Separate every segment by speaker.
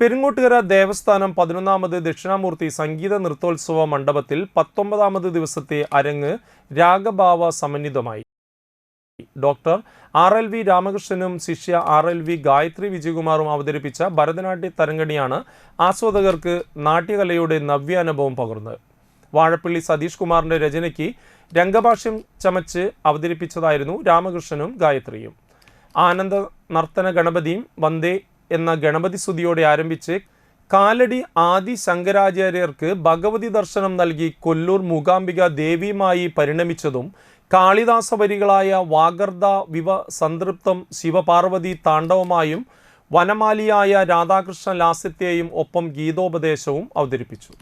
Speaker 1: പെരുങ്ങോട്ടുകര ദേവസ്ഥാനം പതിനൊന്നാമത് ദക്ഷിണാമൂർത്തി സംഗീത നൃത്തോത്സവ മണ്ഡപത്തിൽ പത്തൊമ്പതാമത് ദിവസത്തെ അരങ്ങ് രാഗഭാവ സമന്വിതമായി. ഡോക്ടർ ആർ എൽ വി രാമകൃഷ്ണനും ശിഷ്യ ആർ എൽ വി ഗായത്രി വിജയകുമാറും അവതരിപ്പിച്ച ഭരതനാട്യ തരംഗണിയാണ് ആസ്വാദകർക്ക് നാട്യകലയുടെ നവ്യാനുഭവം പകർന്നത്. വാഴപ്പള്ളി സതീഷ് കുമാറിന്റെ രചനയ്ക്ക് രംഗഭാഷ്യം ചമച്ച് അവതരിപ്പിച്ചതായിരുന്നു രാമകൃഷ്ണനും ഗായത്രിയും. ആനന്ദ നർത്തന ഗണപതിയും വന്ദേ എന്ന ഗണപതി സ്തുതിയോടെ ആരംഭിച്ച് കാലടി ആദി ശങ്കരാചാര്യർക്ക് ഭഗവതി ദർശനം നൽകി കൊല്ലൂർ മൂകാംബിക ദേവിയുമായി പരിണമിച്ചതും കാളിദാസ വരികളായ വാഗർദ വിവ സംതൃപ്തം ശിവപാർവതി താണ്ഡവമായും വനമാലിയായ രാധാകൃഷ്ണ ലാസ്യത്തെയും ഒപ്പം ഗീതോപദേശവും അവതരിപ്പിച്ചു.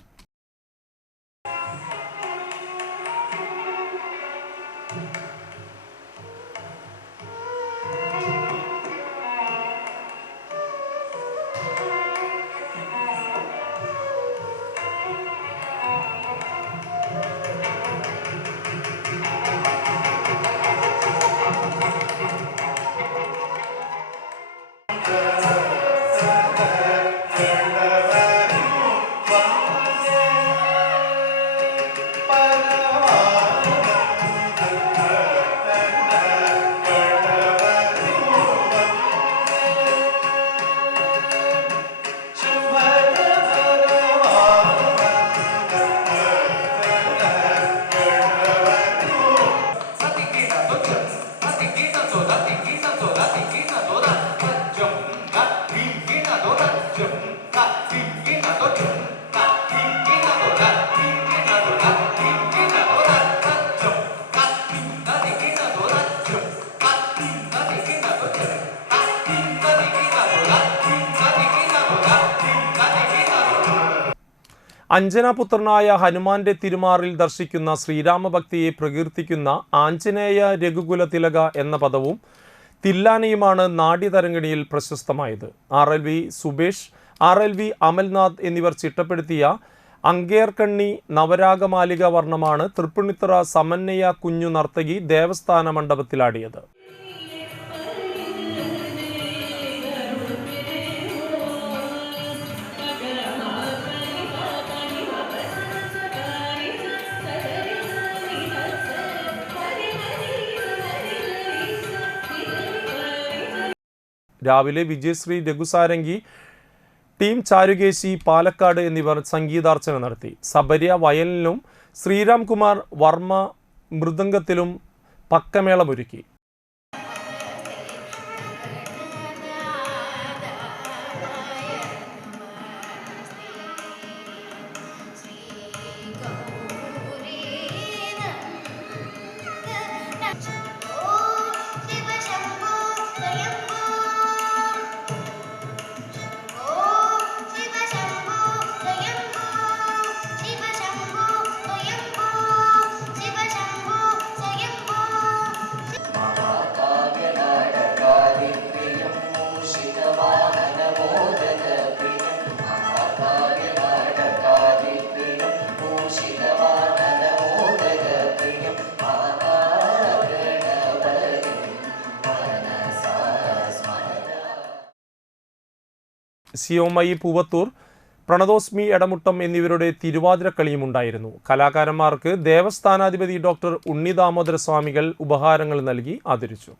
Speaker 1: അഞ്ജനാപുത്രനായ ഹനുമാന്റെ തിരുമാറിൽ ദർശിക്കുന്ന ശ്രീരാമഭക്തിയെ പ്രകീർത്തിക്കുന്ന ആഞ്ജനേയ രഘുകുല തിലക എന്ന പദവും തില്ലാനയുമാണ് നാട്യതരംഗിണിയിൽ പ്രശസ്തമായത്. R L V Subesh R L V Amalnath എന്നിവർ ചിട്ടപ്പെടുത്തിയ അങ്കേർക്കണ്ണി നവരാഗമാലിക വർണമാണ് തൃപ്പുണിത്തറ സമന്വയ കുഞ്ഞു നർത്തകി ദേവസ്ഥാന മണ്ഡപത്തിലാടിയത്. രാവിലെ വിജയശ്രീ രഘുസാരംഗി ടീം ചാരുകേശി പാലക്കാട് എന്നിവർ സംഗീതാർച്ചന നടത്തി. സബരിയ വയലിനും ശ്രീരാംകുമാർ വർമ്മ മൃദംഗത്തിലും പക്കമേളമൊരുക്കി സിയോമയി പൂവത്തൂർ പ്രണതോസ്മി എടമുട്ടം എന്നിവരുടെ തിരുവാതിരക്കളിയും ഉണ്ടായിരുന്നു. കലാകാരന്മാർക്ക് ദേവസ്ഥാനാധിപതി ഡോക്ടർ ഉണ്ണി ദാമോദര സ്വാമികൾ ഉപഹാരങ്ങൾ നൽകി ആദരിച്ചു.